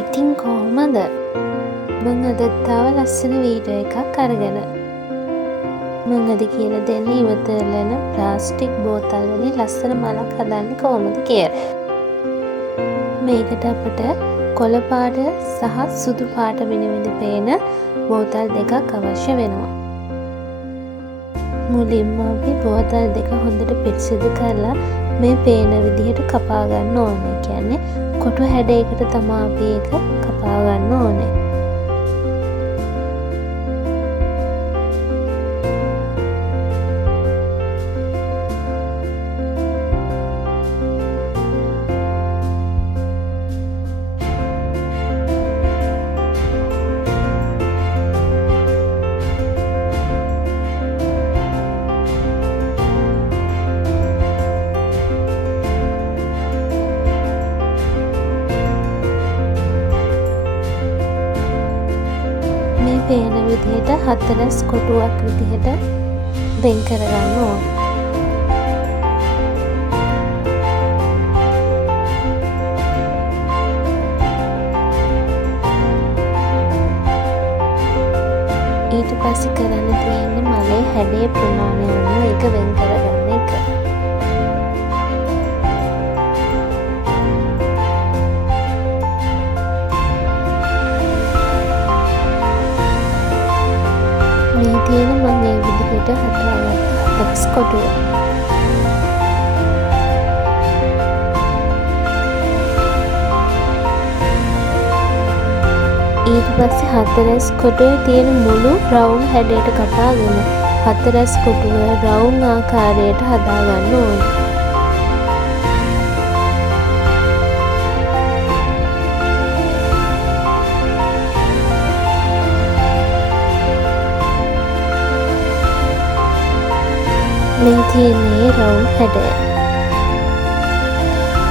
ඉතින් කොහොමද? මං අදත් තව ලස්සන වීඩියෝ එකක් අරගෙන. මං අද කියලා දෙන්නේ ඉවතලන ප්ලාස්ටික් බෝතල් වලින් ලස්සන මලක් හදන්නේ කොහොමද කියලා. මේකට අපට කොළ පාට සහ සුදු පාට වෙනවිද පේන බෝතල් දෙකක් අවශ්‍ය වෙනවා. මුලින්ම අපි බෝතල් දෙක හොඳට පිරිසිදු කරලා මේ පේන විදිහට කපා ගන්න ඕනේ. කියන්නේ කොටු හැඩයකට තමයි අපි ඒක කපා ගන්න ඕනේ. පේන විදිහට 4 කොටුවක් විදිහට වෙන් කරගන්න ඕනේ. ඊට පස්සේ කරන්න තියෙන්නේ මලේ හැඩේ ප්‍රමාණය අනුව ඒක වෙන් කරගන්න එක. මේ තියෙන මම මේ විදිහට හදාගත්ත 6 කොටුව. ඊට පස්සේ 4 කොටුවේ තියෙන මුළු රවුම් හැඩයට කපාගෙන 4 කොටුව රවුම් ආකාරයට හදාගන්න ඕනේ. මේ තියෙන්නේ රවුම් හැඩය.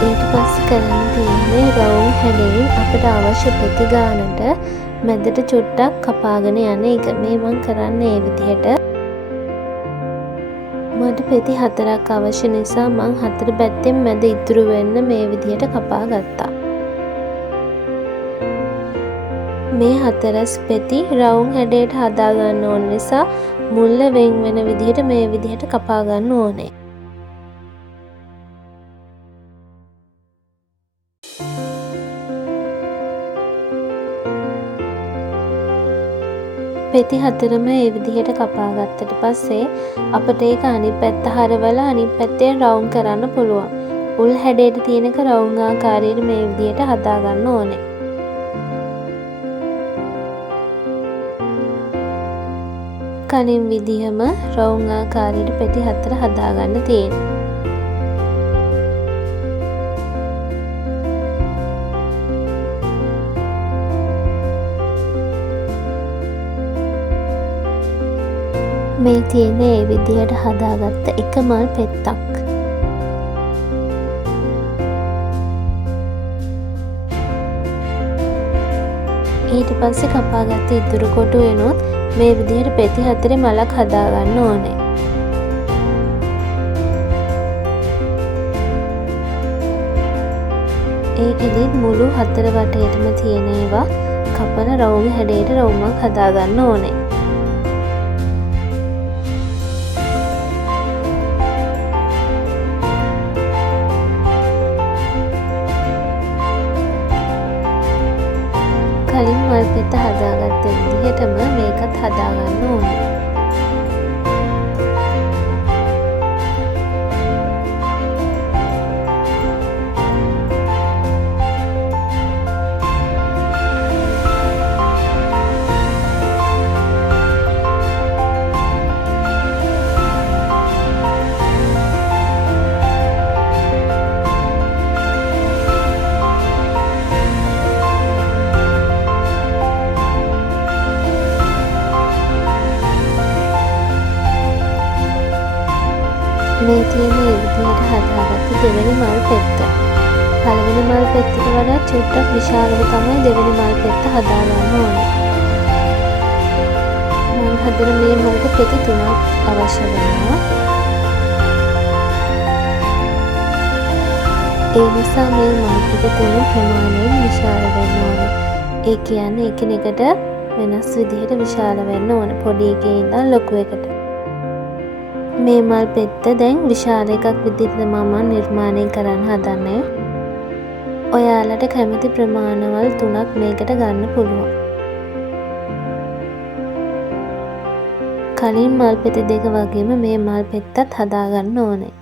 ඊට පස්සේ කරන්න තියෙන්නේ රවුම් හැඩයෙන් අපිට අවශ්‍ය පෙති ගානට මැදට චුට්ටක් කපාගෙන යන එක. මේ මම කරන්නේ මේ විදිහට. මට පෙති 4ක් අවශ්‍ය නිසා මම 4 පැත්තෙන් මැද ඉතුරු වෙන්න මේ විදිහට කපා ගත්තා. මේ 4 පෙති රවුම් හැඩයට හදා ගන්න ඕන නිසා මුල්ල වෙන් වෙන විදිහට මේ විදිහට කපා ගන්න ඕනේ. පෙති 4ම මේ විදිහට කපා ගත්තට පස්සේ අපිට ඒක අනිත් පැත්ත හරවලා අනිත් පැත්තෙන් රවුම් කරන්න පුළුවන්. උල් හැඩයට තියෙනක රවුම් ආකාරයට මේ විදිහට හදා ගන්න ඕනේ. කලින් විදිහම රවුම් ආකාරයට පෙති 4 හදාගන්න තියෙනවා. මේ තියෙන ඒ විදිහට හදාගත්ත එක මල් පෙත්තක්. ඊට පස්සේ කපාගත්ත ඉතුරු කොටු වෙනොත් මේ විදිහට පෙති 4 මලක් හදාගන්න ඕනේ. ඒකෙදි මුළු 4 වටේටම තියෙන ඒවා කපන රවුම් හැඩයට රවුමක් හදාගන්න ඕනේ. කලින් මල් පෙත්ත හදාගත්ත විදිහටම මේකත් හදාගන්න ඕනේ. මේ තියෙන ඒ විදිහට හදාගත්ත දෙවෙනි මල් පෙත්ත. පළවෙනි මල් පෙත්තට වඩා චුට්ටක් විශාලව තමයි දෙවෙනි මල් පෙත්ත හදාගන්න ඕනේ. මම හදන මේ මලට පෙති 3ක් අවශ්‍ය වෙනවා. ඒ නිසා මේ මල් පෙති තුන ප්‍රමාණයෙන් විශාල වෙන්න ඕනේ. ඒ කියන්නේ එකිනෙකට වෙනස් විදිහට විශාල වෙන්න ඕනේ. පොඩි එකේ ඉඳන් ලොකු එකට. මේ මල් පෙත්ත දැන් විශාල එකක් විදිහට මම නිර්මාණය කරන්න හදන්නේ. ඔයාලට කැමති ප්‍රමාණවල් 3ක් මේකට ගන්න පුළුවන්. කලින් මල් පෙති දෙක වගේම මේ මල් පෙත්තත් හදාගන්න ඕනේ.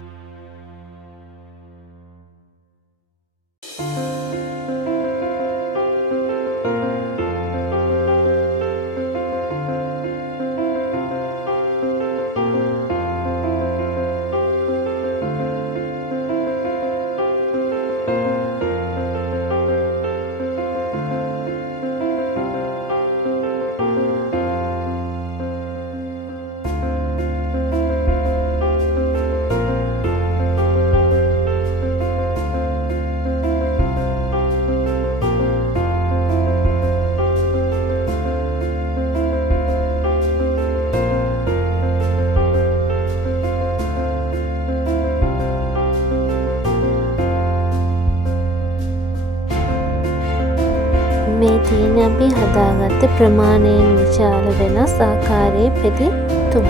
මේ තියෙන අපි හදාගත්ත ප්‍රමාණයෙන් විශාල වෙනස් ආකාරයේ පෙති තුනක්.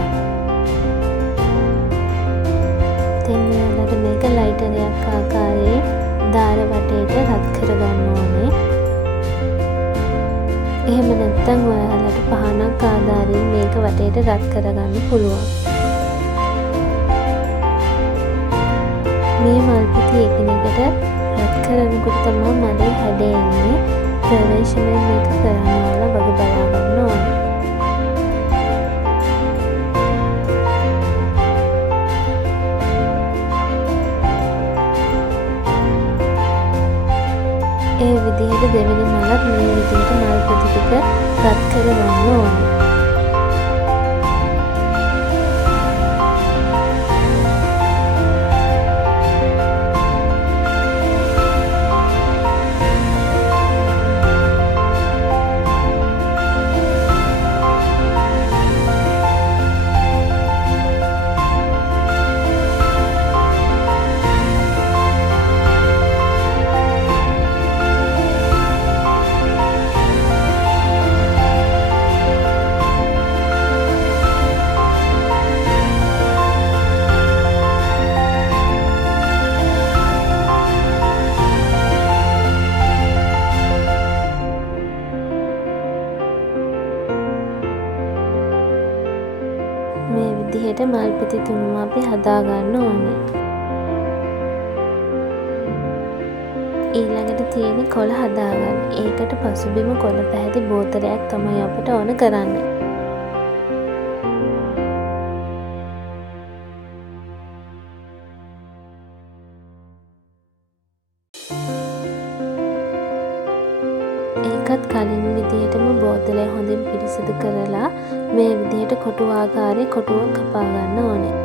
දැන් ඔයාලට මේක ලයිටරයක් ආකාරයේ දාර වටේට රත් කරගන්න ඕනේ. එහෙම නැත්නම් ඔයාලට පහනක් ආධාරයෙන් මේක වටේට රත් කරගන්න පුළුවන්. මේ මල් පෙති එකිනෙකට රත් කරනකොට තමයි මලේ හැඩ එන්නේ. ප්‍රවේශමෙන් මේක කරන්න ඕන වග බලා ගන්න ඕනේ. ඒ විදිහට දෙවෙනි මලත් මේ විදිහට මල් පෙති ටික රත් කරගන්න ඕනේ. මේ විදිහට මල් පෙති තුනම අපි හදාගන්න ඕනේ. ඊළඟට තියෙන කොළ හදාගන්න. ඒකට පසුබිම කොළ පැහැති බෝතලයක් තමයි අපිට ඕන කරන්නේ. ඒකත් කලින් විදිහටම බෝතලය හොඳින් පිරිසිදු කරලා මේ විදිහට කොටු ආකාරයේ කොටුවක් කපා ගන්න ඕනේ.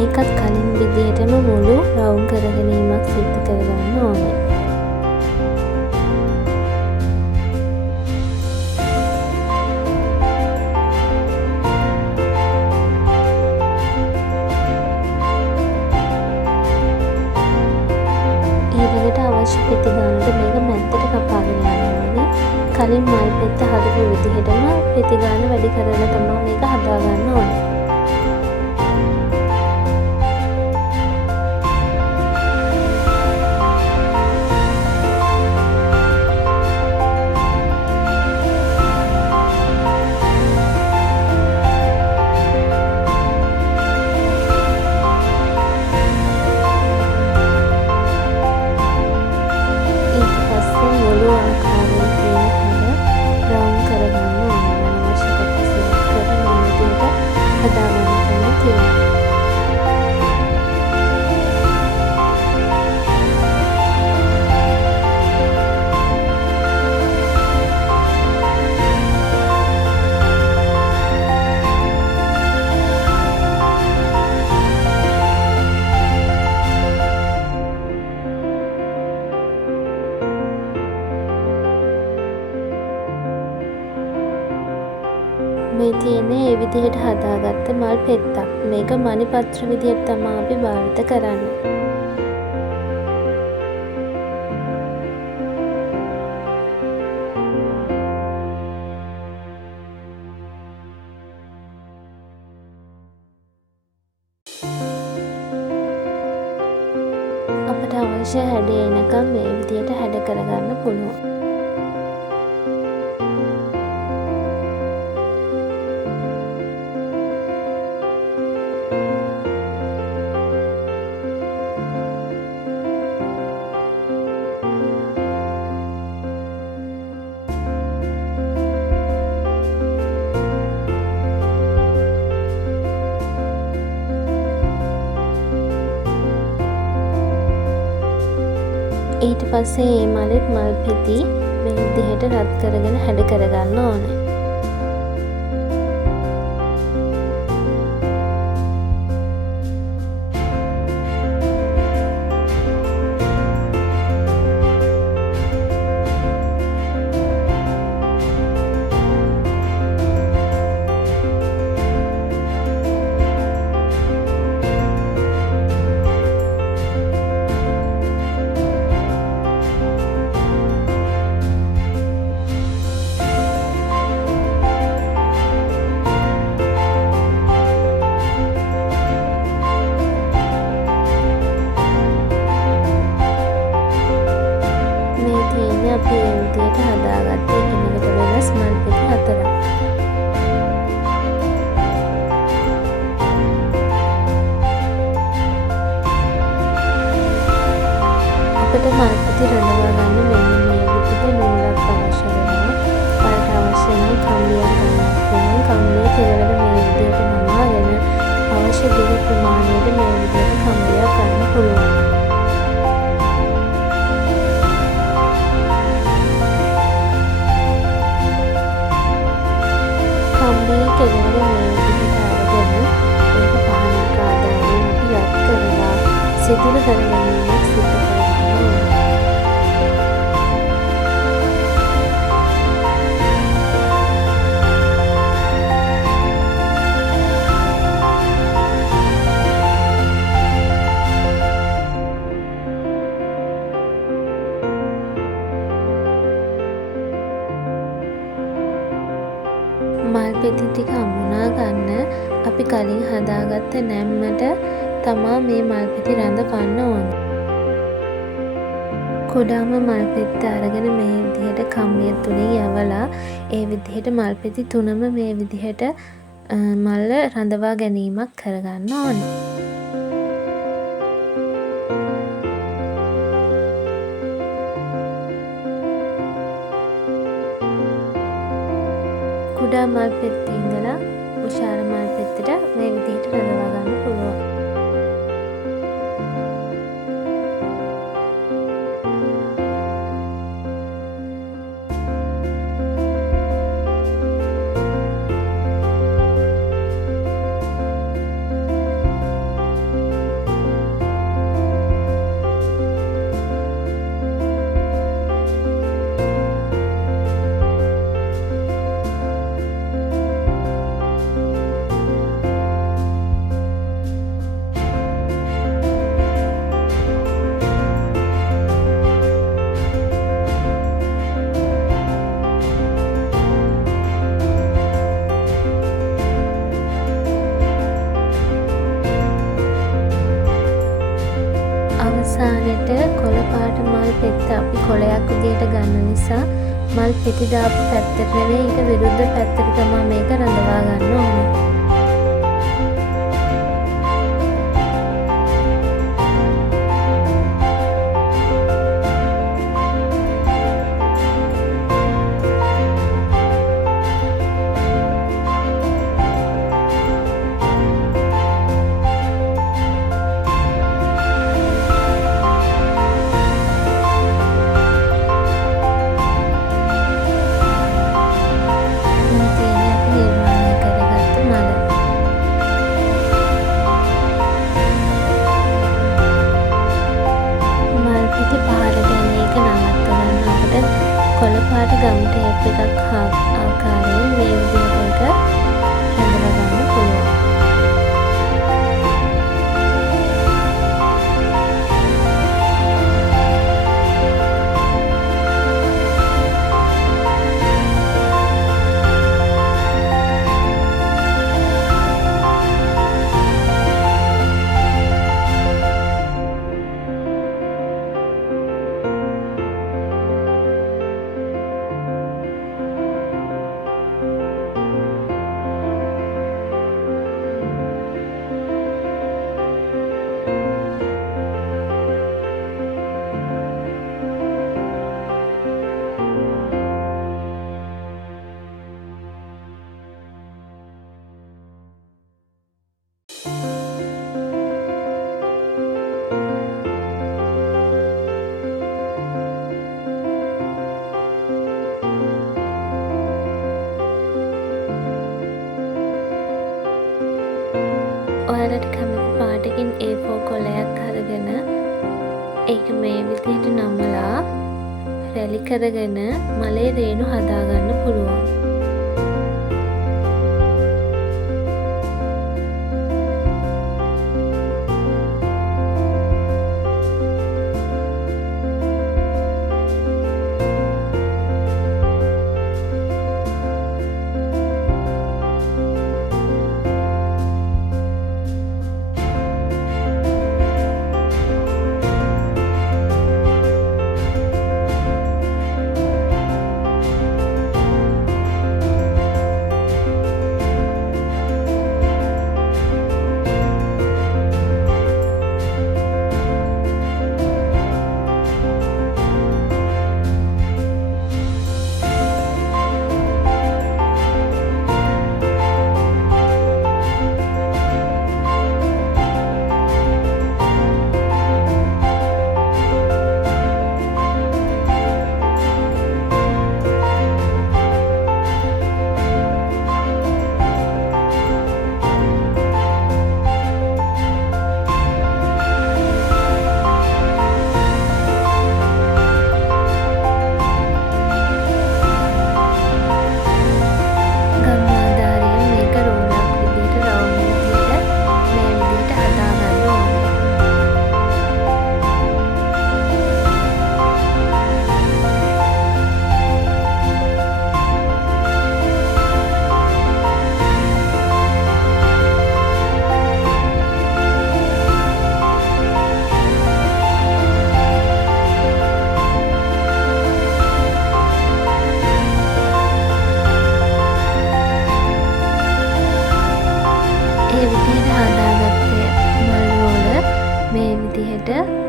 ඒකත් කලින් විදිහටම මුළු රවුම් කරගැනීමක් සිද්ධ කරගන්න ඕනේ. ඊළඟට අවශ්‍ය පෙති ගන්නට මේක මැද්දට කපාගෙන යන්න ඕනේ. කලින් මල් පෙත්ත හදපු විදිහටම පෙති ගන්න වැඩි කරලා තමයි මේක හදාගන්න ඕනේ. තියෙන්නේ ඒ විදිහට හදාගත්ත මල් පෙත්තක්. මේක මණිපත්‍ර විදිහට තමයි අපි භාවිත කරන්නේ. අපට අවශ්‍ය හැඩය එනකම් මේ විදිහට හැඩ කරගන්න පුළුවන්. ඊට පස්සේ මේ මලෙත් මල් පෙති මේ විදිහට රත් කරගෙන හැඩ කරගන්න ඕනේ. අපි ඒ විදිහට හදාගත්තේ එකිනෙකට වෙනස් මල් පෙති හතරක්. අපිට මල් පෙති රඳවා ගන්න මෙන්න මේ විදිහට නූලක් අවශ්‍ය වෙනවා. ඔයාලට අවශ්‍ය නම් කම්බියක් ගන්න පුළුවන්. කම්බිය කෙරවල මේ විදිහට නමාගෙන අවශ්‍ය දිග ප්‍රමාණයට මේ විදිහට කම්බියක් ගන්න පුළුවන්. කෙරවල මේ විදිහට අරගෙන මේක පහනක ආදායෙන් අපි රත් කරලා සිදුර කරගැනීමක් සිදු කරගන්න ඕනේ. මල් පෙති ටික අමුණා ගන්න අපි කලින් හදාගත්ත නැම්මට තමා මේ මල් පෙති රඳවන්න ඕන. කුඩාම මල් පෙත්ත අරගෙන මේ විදිහට කම්බිය තුලින් යවලා ඒ විදිහට මල් පෙති තුනම මේ විදිහට මල් රඳවා ගැනීමක් කරගන්න ඕනේ. කුඩා මල් පෙත්තේ ඉඳලා විශාල මල් පෙත්තට මේ විදිහට රඳවා ගන්න පුළුවන්. අවසානයට කොළ පාට මල් පෙත්ත අපි කොළයක් විදියට ගන්න නිසා මල් පෙති දාපු පැත්තට නෙවෙයි ඊට විරුද්ධ පැත්තට තමයි මේක රඳවා ගන්න ඕනේ. ඉන් A4 කොලයක් අරගෙන ඒක මේ විදිහට නමලා රැලි කරගෙන මලේ රේණු හදාගන්න පුළුවන්.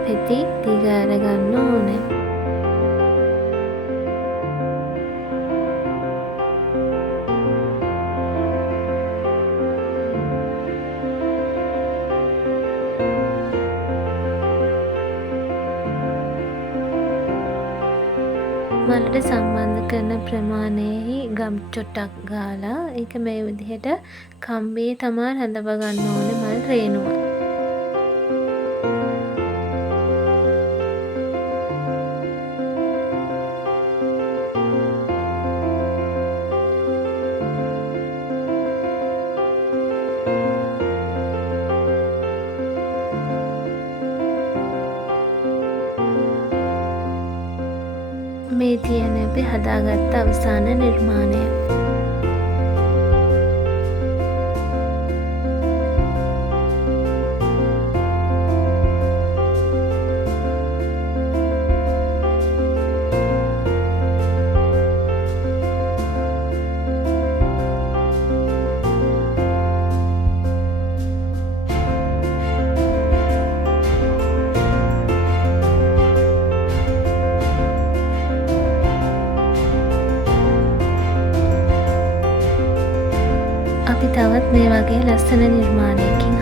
පෙති දිග අරගන්න ඕනේ. මලට සම්බන්ධ කරන ප්‍රමාණයෙහි ගම් චොට්ටක් ගාලා ඒක මේ විදිහට කම්බියේ තමා රඳව ගන්න ඕනේ මල් රේණුව. මේ තියෙන අපි හදාගත්ත අවසාන නිර්මාණය. අපි තවත් මේ වගේ ලස්සන නිර්මාණයකින්